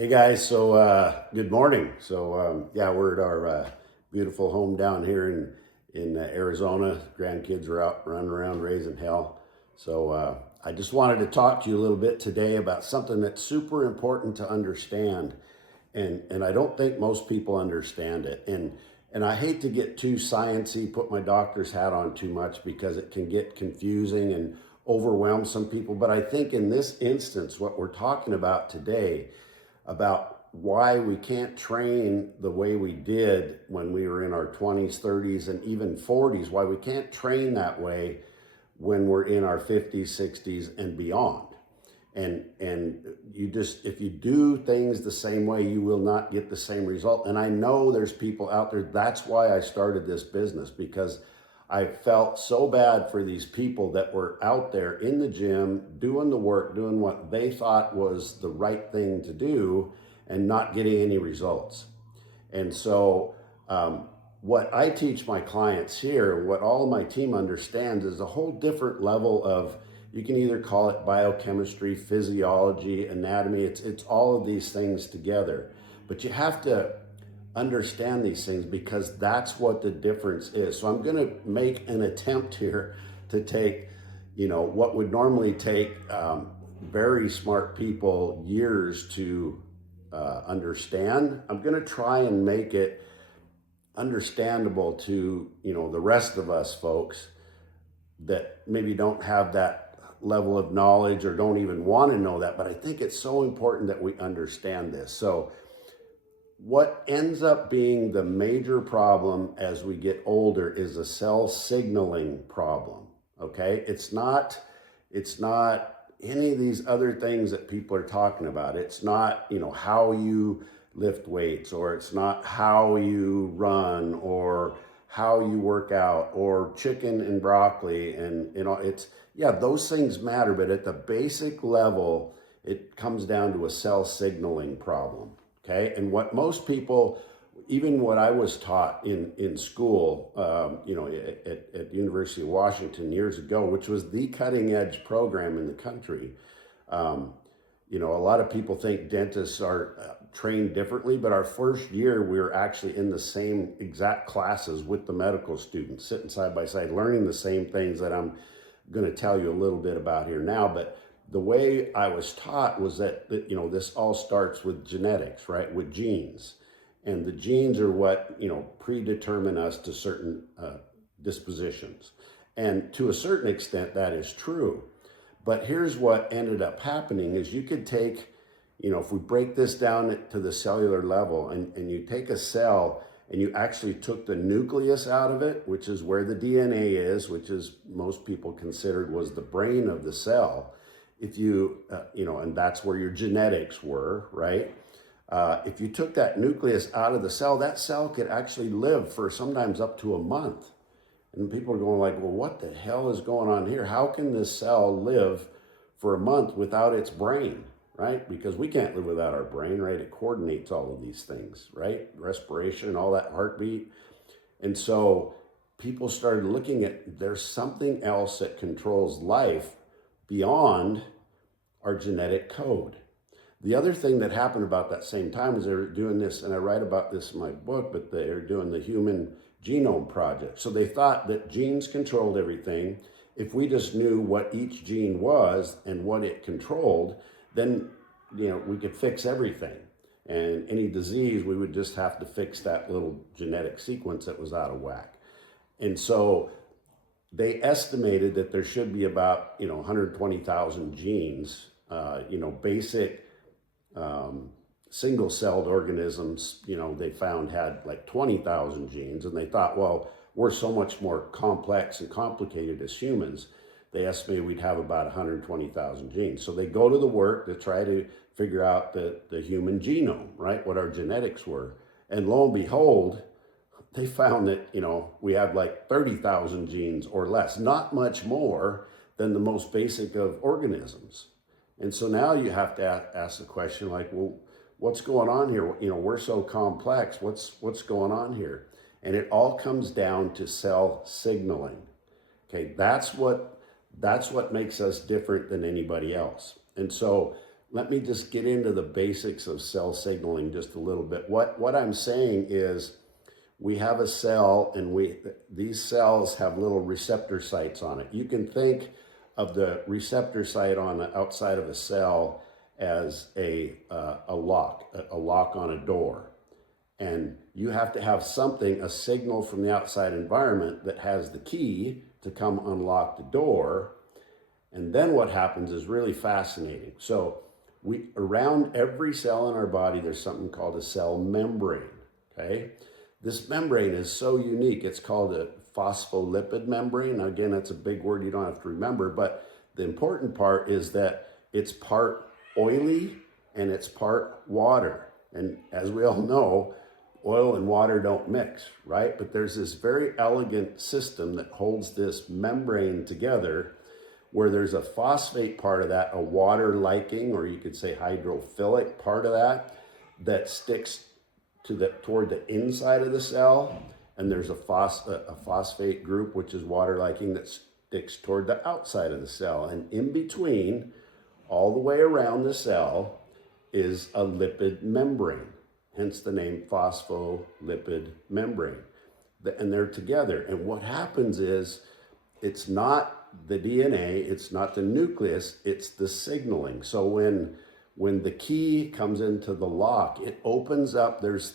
Hey guys, good morning. Yeah, we're at our beautiful home down here in Arizona. Grandkids are out running around raising hell. I just wanted to talk to you a little bit today about something that's super important to understand, and I don't think most people understand it. And I hate to get too sciencey, put my doctor's hat on too much because it can get confusing and overwhelm some people. But I think in this instance, what we're talking about today about why we can't train the way we did when we were in our 20s, 30s, and even 40s, why we can't train that way when we're in our 50s, 60s, and beyond. And you just, if you do things the same way, you will not get the same result. And I know there's people out there, that's why I started this business, because I felt so bad for these people that were out there in the gym, doing the work, doing what they thought was the right thing to do and not getting any results. And so what I teach my clients here, what all of my team understands is a whole different level of, you can either call it biochemistry, physiology, anatomy, it's all of these things together. But you have to understand these things because that's what the difference is. So I'm going to make an attempt here to take, what would normally take very smart people years to understand. I'm going to try and make it understandable to, the rest of us folks that maybe don't have that level of knowledge or don't even want to know that. But I think it's so important that we understand this. So what ends up being the major problem as we get older is a cell signaling problem, okay? It's not any of these other things that people are talking about. It's not, how you lift weights, or it's not how you run, or how you work out, or chicken and broccoli, and yeah, those things matter, but at the basic level, it comes down to a cell signaling problem. Okay, and what most people, even what I was taught in school, at University of Washington years ago, which was the cutting edge program in the country. A lot of people think dentists are trained differently, but our first year we were actually in the same exact classes with the medical students, sitting side by side, learning the same things that I'm going to tell you a little bit about here now. But the way I was taught was that this all starts with genetics, right? With genes. And the genes are what, predetermine us to certain dispositions. And to a certain extent, that is true. But here's what ended up happening is you could take, if we break this down to the cellular level and you take a cell and you actually took the nucleus out of it, which is where the DNA is, which is most people considered was the brain of the cell. If you, and that's where your genetics were, right? If you took that nucleus out of the cell, that cell could actually live for sometimes up to a month. And people are going like, well, what the hell is going on here? How can this cell live for a month without its brain, right? Because we can't live without our brain, right? It coordinates all of these things, right? Respiration, all that heartbeat. And so people started looking at, there's something else that controls life beyond our genetic code. The other thing that happened about that same time is they were doing this, and I write about this in my book, but they're doing the Human Genome Project. So they thought that genes controlled everything. If we just knew what each gene was and what it controlled, then we could fix everything. And any disease, we would just have to fix that little genetic sequence that was out of whack. And so they estimated that there should be about 120,000 genes, basic single-celled organisms, they found had like 20,000 genes, and they thought, well, we're so much more complex and complicated as humans, they estimated we'd have about 120,000 genes. So they go to the work to try to figure out the human genome, right, what our genetics were. And lo and behold, they found that, we had like 30,000 genes or less, not much more than the most basic of organisms. And so now you have to ask the question like, well, what's going on here? We're so complex. What's going on here? And it all comes down to cell signaling. Okay, that's what makes us different than anybody else. And so let me just get into the basics of cell signaling just a little bit. What I'm saying is we have a cell, and these cells have little receptor sites on it. You can think of the receptor site on the outside of a cell as a lock on a door. And you have to have something, a signal from the outside environment that has the key to come unlock the door. And then what happens is really fascinating. So around every cell in our body, there's something called a cell membrane, okay? This membrane is so unique. It's called a phospholipid membrane. Now, again, that's a big word you don't have to remember, but the important part is that it's part oily and it's part water. And as we all know, oil and water don't mix, right? But there's this very elegant system that holds this membrane together, where there's a phosphate part of that, a water liking, or you could say hydrophilic part of that sticks toward the inside of the cell, and there's a phosphate group, which is water liking, that sticks toward the outside of the cell. And in between, all the way around the cell, is a lipid membrane, hence the name phospholipid membrane. And they're together. And what happens is, it's not the DNA, it's not the nucleus, it's the signaling. So when the key comes into the lock, it opens up, there's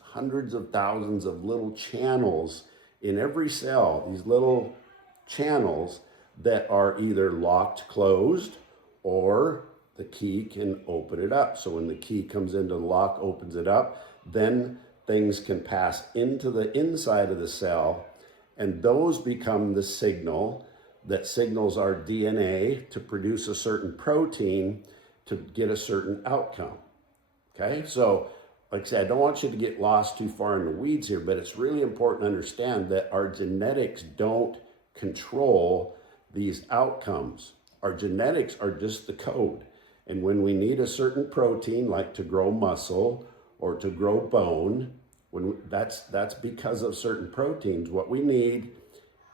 hundreds of thousands of little channels in every cell, these little channels that are either locked closed, or the key can open it up. So when the key comes into the lock, opens it up, then things can pass into the inside of the cell, and those become the signal that signals our DNA to produce a certain protein to get a certain outcome. Okay, so like I said, I don't want you to get lost too far in the weeds here, but it's really important to understand that our genetics don't control these outcomes. Our genetics are just the code. And when we need a certain protein, like to grow muscle or to grow bone, that's because of certain proteins. What we need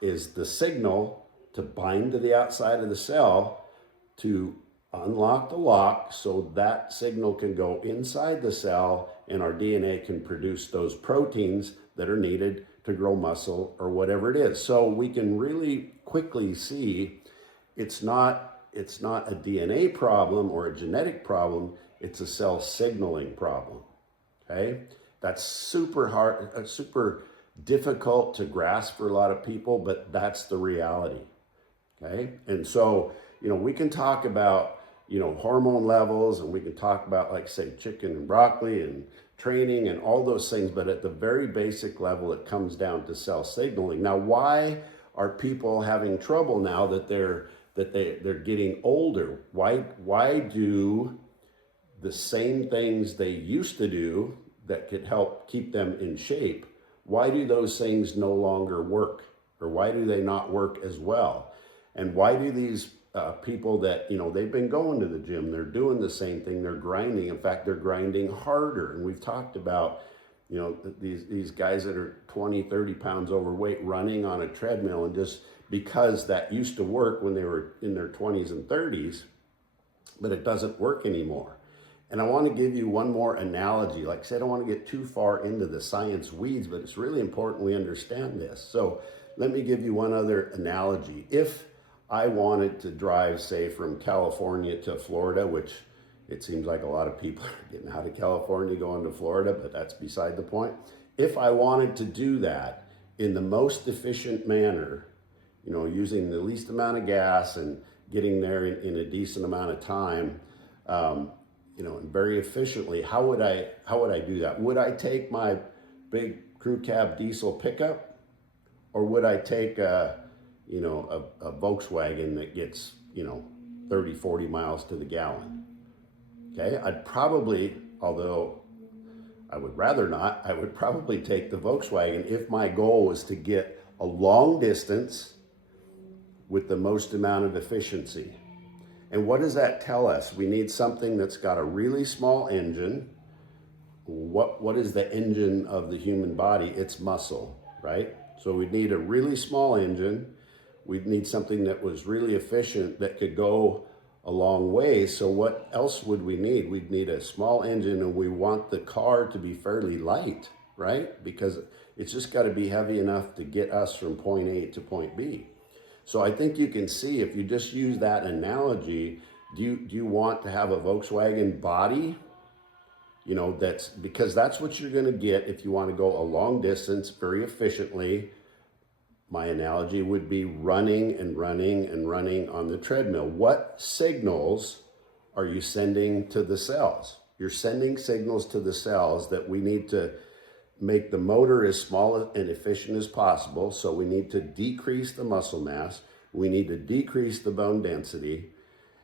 is the signal to bind to the outside of the cell to unlock the lock, so that signal can go inside the cell and our DNA can produce those proteins that are needed to grow muscle or whatever it is. So we can really quickly see it's not a DNA problem or a genetic problem, it's a cell signaling problem, okay? That's super hard, super difficult to grasp for a lot of people, but that's the reality, okay? And so, we can talk about, hormone levels, and we can talk about, like, say, chicken and broccoli and training and all those things, but at the very basic level, it comes down to cell signaling. Now, why are people having trouble now that they're getting older? Why do the same things they used to do that could help keep them in shape, why do those things no longer work? Or why do they not work as well? And why do these people that, they've been going to the gym, they're doing the same thing, they're grinding, in fact, they're grinding harder. And we've talked about, these guys that are 20, 30 pounds overweight running on a treadmill, and just because that used to work when they were in their 20s and 30s, but it doesn't work anymore. And I want to give you one more analogy. Like I said, I don't want to get too far into the science weeds, but it's really important we understand this. So let me give you one other analogy. If I wanted to drive, say, from California to Florida, which it seems like a lot of people are getting out of California going to Florida, but that's beside the point. If I wanted to do that in the most efficient manner, using the least amount of gas and getting there in a decent amount of time, and very efficiently, how would I do that? Would I take my big crew cab diesel pickup, or would I take a Volkswagen that gets 30, 40 miles to the gallon? Okay, I'd probably, although I would rather not, I would probably take the Volkswagen if my goal was to get a long distance with the most amount of efficiency. And what does that tell us? We need something that's got a really small engine. What is the engine of the human body? It's muscle, right? So we need a really small engine. We'd need something that was really efficient, that could go a long way. So what else would we need? We'd need a small engine, and we want the car to be fairly light, right? Because it's just got to be heavy enough to get us from point A to point B. So I think you can see, if you just use that analogy, do you want to have a Volkswagen body? You know, because that's what you're going to get if you want to go a long distance very efficiently. My analogy would be running and running and running on the treadmill. What signals are you sending to the cells? You're sending signals to the cells that we need to make the motor as small and efficient as possible. So we need to decrease the muscle mass. We need to decrease the bone density.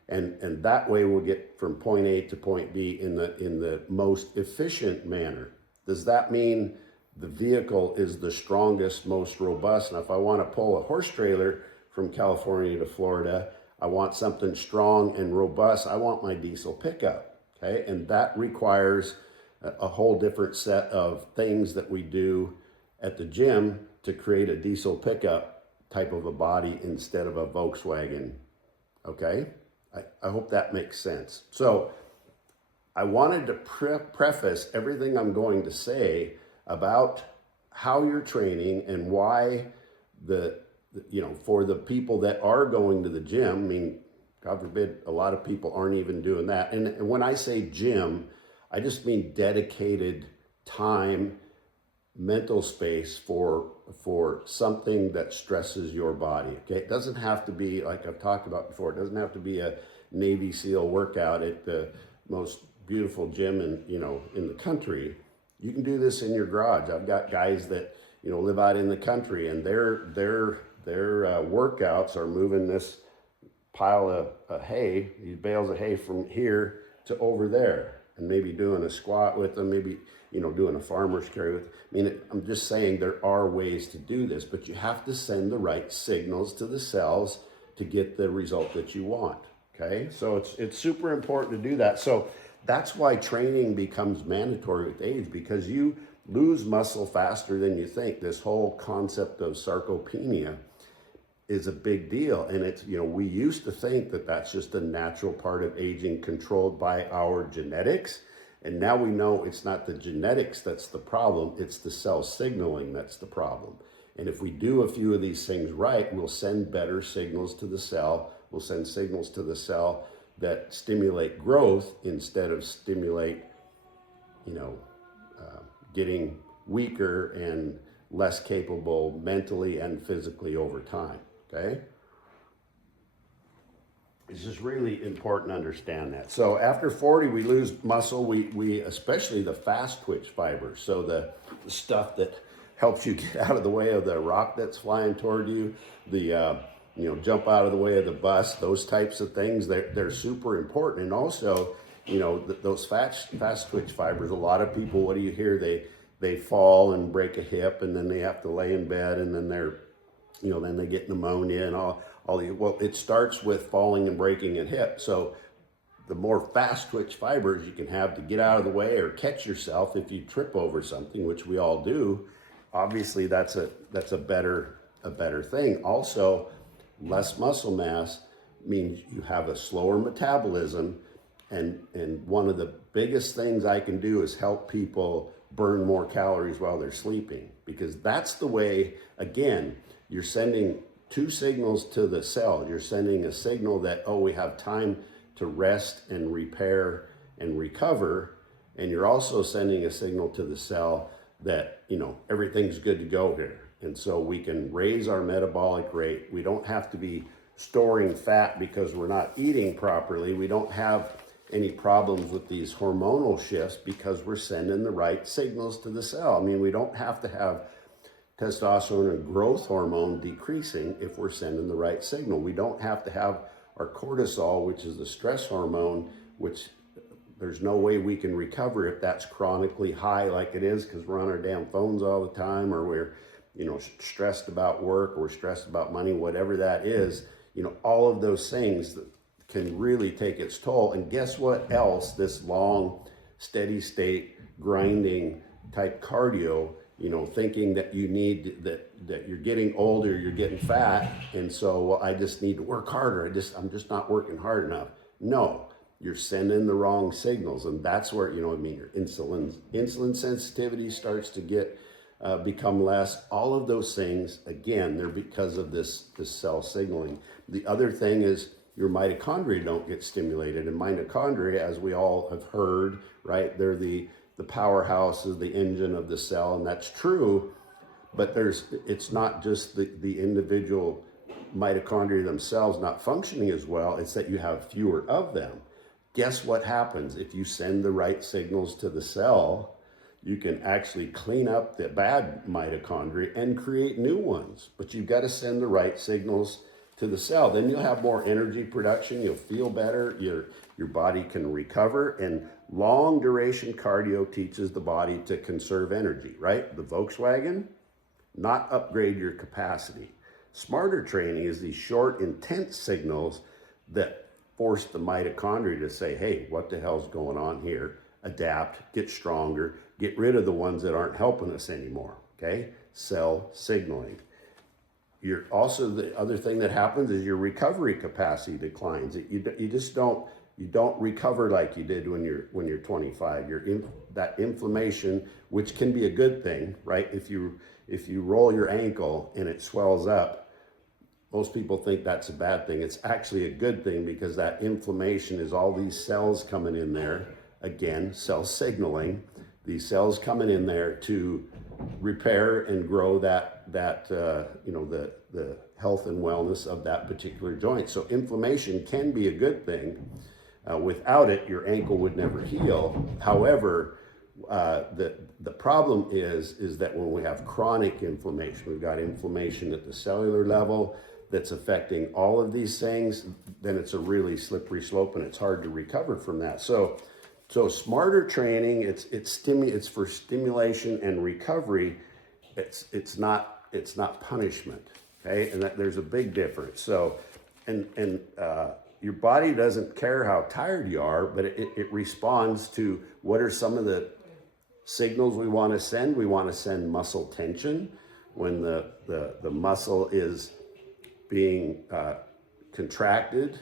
And that way we'll get from point A to point B in the most efficient manner. Does that mean the vehicle is the strongest, most robust? And if I want to pull a horse trailer from California to Florida, I want something strong and robust. I want my diesel pickup, okay? And that requires a whole different set of things that we do at the gym to create a diesel pickup type of a body instead of a Volkswagen, okay? I hope that makes sense. So I wanted to preface everything I'm going to say about how you're training and why for the people that are going to the gym, I mean, God forbid, a lot of people aren't even doing that. And when I say gym, I just mean dedicated time, mental space for something that stresses your body. Okay, it doesn't have to be, like I've talked about before, it doesn't have to be a Navy SEAL workout at the most beautiful gym in the country. You can do this in your garage. I've got guys that live out in the country, and their workouts are moving this pile of hay, these bales of hay, from here to over there, and maybe doing a squat with them, maybe doing a farmer's carry with. I mean, I'm just saying there are ways to do this, but you have to send the right signals to the cells to get the result that you want. Okay, so it's super important to do that. So that's why training becomes mandatory with age, because you lose muscle faster than you think. This whole concept of sarcopenia is a big deal. And it's, we used to think that that's just a natural part of aging controlled by our genetics. And now we know it's not the genetics that's the problem, it's the cell signaling that's the problem. And if we do a few of these things right, we'll send better signals to the cell. We'll send signals to the cell that stimulate growth instead of stimulate, getting weaker and less capable mentally and physically over time, okay? It's just really important to understand that. So after 40, we lose muscle, we especially the fast twitch fibers. So the stuff that helps you get out of the way of the rock that's flying toward you, the jump out of the way of the bus, those types of things, they're super important. And also, those fast twitch fibers, a lot of people, what do you hear? They fall and break a hip, and then they have to lay in bed, and then then they get pneumonia and well, it starts with falling and breaking a hip. So the more fast twitch fibers you can have to get out of the way or catch yourself if you trip over something, which we all do, obviously that's a better thing. Also, less muscle mass means you have a slower metabolism, and one of the biggest things I can do is help people burn more calories while they're sleeping, because that's the way, again, you're sending two signals to the cell. You're sending a signal that, oh, we have time to rest and repair and recover, and you're also sending a signal to the cell that, everything's good to go here. And so we can raise our metabolic rate. We don't have to be storing fat because we're not eating properly. We don't have any problems with these hormonal shifts because we're sending the right signals to the cell. I mean, we don't have to have testosterone and growth hormone decreasing if we're sending the right signal. We don't have to have our cortisol, which is the stress hormone, which there's no way we can recover if that's chronically high like it is, because we're on our damn phones all the time, or we're stressed about work, or we're stressed about money, whatever that is. All of those things that can really take its toll. And guess what else? This long, steady state, grinding type cardio, thinking that you need, that you're getting older, you're getting fat, and so, well, I just need to work harder. I'm just not working hard enough. No, you're sending the wrong signals. And that's where, your insulin sensitivity starts to become less. All of those things, again, they're because of this cell signaling. The other thing is your mitochondria don't get stimulated. And mitochondria, as we all have heard, right, they're the powerhouses, the engine of the cell, and that's true. But it's not just the individual mitochondria themselves not functioning as well, it's that you have fewer of them. Guess what happens? If you send the right signals to the cell, you can actually clean up the bad mitochondria and create new ones. But you've got to send the right signals to the cell. Then you'll have more energy production, you'll feel better, your body can recover, and long duration cardio teaches the body to conserve energy, right? The Volkswagen, not upgrade your capacity. Smarter training is these short, intense signals that force the mitochondria to say, hey, what the hell's going on here? Adapt, get stronger, get rid of the ones that aren't helping us anymore, okay? Cell signaling. The other thing that happens is your recovery capacity declines. You just don't recover like you did when you're 25. That inflammation, which can be a good thing, right? If you roll your ankle and it swells up, most people think that's a bad thing. It's actually a good thing because that inflammation is all these cells coming in there. Again, cell signaling. These cells coming in there to repair and grow the health and wellness of that particular joint. So inflammation can be a good thing. Without it, your ankle would never heal. However, the problem is that when we have chronic inflammation, we've got inflammation at the cellular level that's affecting all of these things, then it's a really slippery slope and it's hard to recover from that. So smarter training, it's for stimulation and recovery. It's not punishment, okay? And there's a big difference. So, and your body doesn't care how tired you are, but it responds to what are some of the signals we want to send. We want to send muscle tension. When the muscle is being contracted,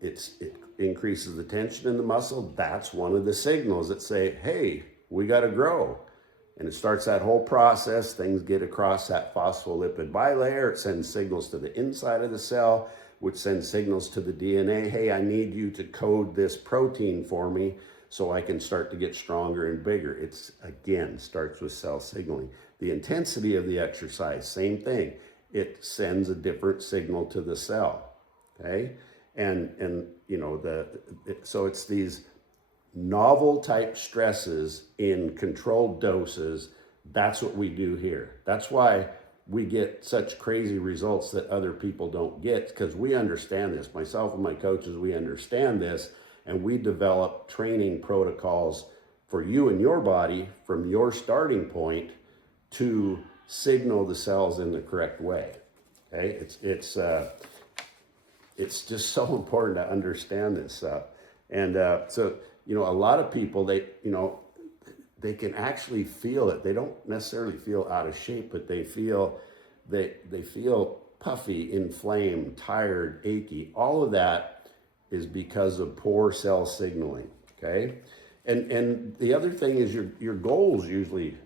it increases the tension in the muscle. That's one of the signals that say, hey, we got to grow. And it starts that whole process. Things get across that phospholipid bilayer. It sends signals to the inside of the cell, which sends signals to the DNA. Hey, I need you to code this protein for me so I can start to get stronger and bigger. It's, again, starts with cell signaling. The intensity of the exercise, same thing. It sends a different signal to the cell, okay? So it's these novel type stresses in controlled doses. That's what we do here. That's why we get such crazy results that other people don't get, because we understand this. Myself and my coaches, we understand this, and we develop training protocols for you and your body from your starting point to signal the cells in the correct way. Okay, it's just so important to understand this stuff. And so a lot of people, they can actually feel it. They don't necessarily feel out of shape, but they feel puffy, inflamed, tired, achy. All of that is because of poor cell signaling. Okay, and the other thing is your goals usually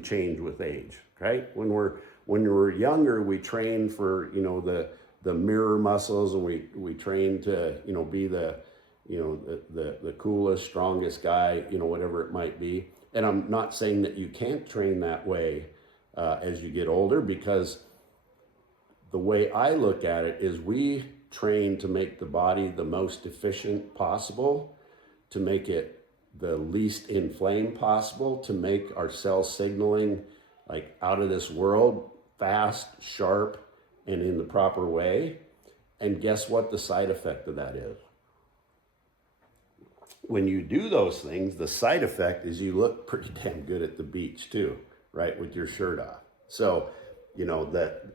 change with age. Right? When we're younger, we train for the mirror muscles, and we train to be the coolest, strongest guy, whatever it might be. And I'm not saying that you can't train that way as you get older, because the way I look at it is we train to make the body the most efficient possible, to make it the least inflamed possible, to make our cell signaling like out of this world, fast, sharp, and in the proper way. And guess what the side effect of that is? When you do those things, the side effect is you look pretty damn good at the beach too, right? With your shirt off. So, that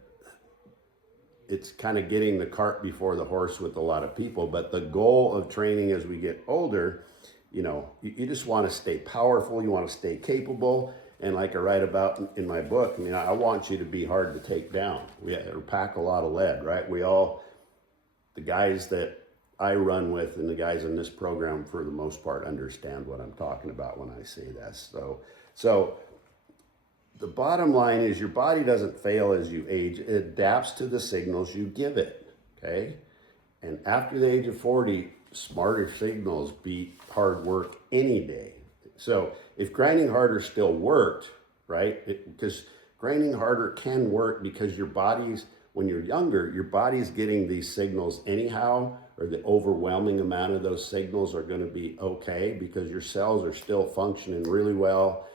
it's kind of getting the cart before the horse with a lot of people. But the goal of training as we get older, you just want to stay powerful. You want to stay capable. And like I write about in my book, I want you to be hard to take down. Or pack a lot of lead, right? The guys that I run with, and the guys in this program for the most part understand what I'm talking about when I say this. So the bottom line is your body doesn't fail as you age. It adapts to the signals you give it, okay? And after the age of 40, smarter signals beat hard work any day. So if grinding harder still worked, right? Because grinding harder can work because your body's, when you're younger, your body's getting these signals anyhow, or the overwhelming amount of those signals are going to be okay because your cells are still functioning really well.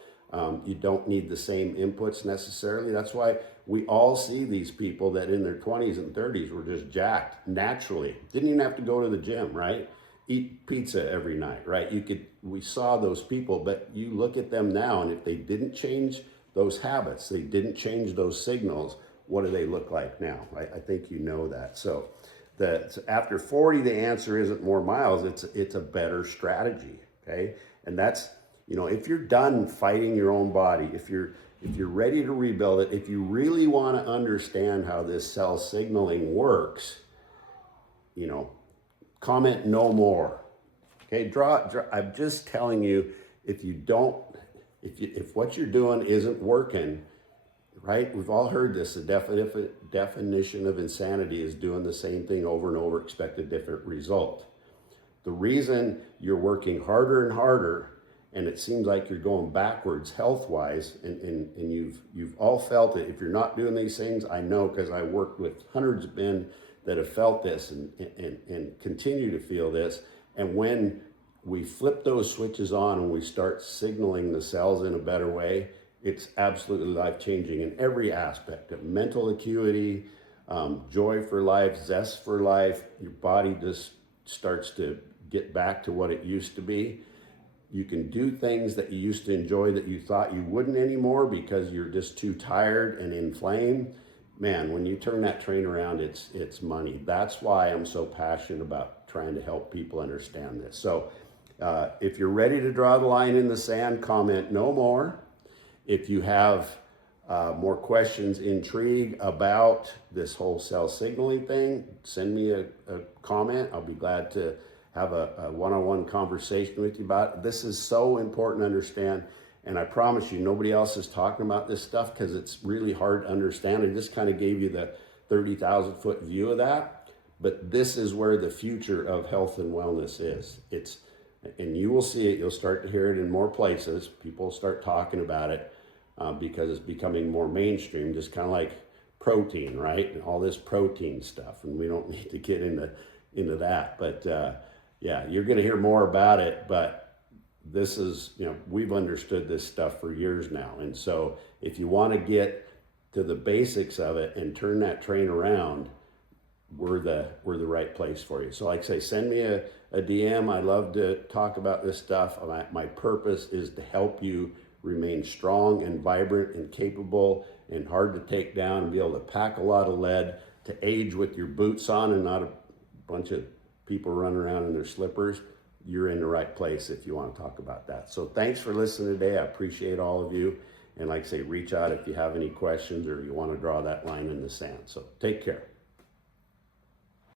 You don't need the same inputs necessarily. That's why we all see these people that in their 20s and 30s were just jacked naturally. Didn't even have to go to the gym, right? Eat pizza every night, right? We saw those people, but you look at them now, and if they didn't change those habits, they didn't change those signals, what do they look like now? I think you know that. So after 40, the answer isn't more miles, it's a better strategy, okay? And that's, if you're done fighting your own body, if you're ready to rebuild it, if you really want to understand how this cell signaling works, comment no more. Okay, I'm just telling you, if what you're doing isn't working, right? We've all heard this. The definition of insanity is doing the same thing over and over, expect a different result. The reason you're working harder and harder, and it seems like you're going backwards health-wise, and you've all felt it. If you're not doing these things, I know, because I worked with hundreds of men that have felt this and continue to feel this. And when we flip those switches on and we start signaling the cells in a better way, it's absolutely life-changing in every aspect of mental acuity, joy for life, zest for life. Your body just starts to get back to what it used to be. You can do things that you used to enjoy that you thought you wouldn't anymore because you're just too tired and inflamed. Man, when you turn that train around, it's money. That's why I'm so passionate about trying to help people understand this. So if you're ready to draw the line in the sand, comment no more. If you have more questions, intrigue about this whole cell signaling thing, send me a comment. I'll be glad to have a one-on-one conversation with you about it. This is so important to understand, and I promise you, nobody else is talking about this stuff because it's really hard to understand. I just kind of gave you the 30,000-foot view of that, but this is where the future of health and wellness is. And you will see it. You'll start to hear it in more places. People start talking about it because it's becoming more mainstream, just kind of like protein, right? And all this protein stuff, and we don't need to get into that, but yeah, you're going to hear more about it, but this is, we've understood this stuff for years now. And so if you want to get to the basics of it and turn that train around, we're the right place for you. So like I say, send me a DM. I love to talk about this stuff. My purpose is to help you remain strong and vibrant and capable and hard to take down and be able to pack a lot of lead, to age with your boots on and not a bunch of people run around in their slippers. You're in the right place if you want to talk about that. So thanks for listening today. I appreciate all of you. And like I say, reach out if you have any questions or you want to draw that line in the sand. So take care.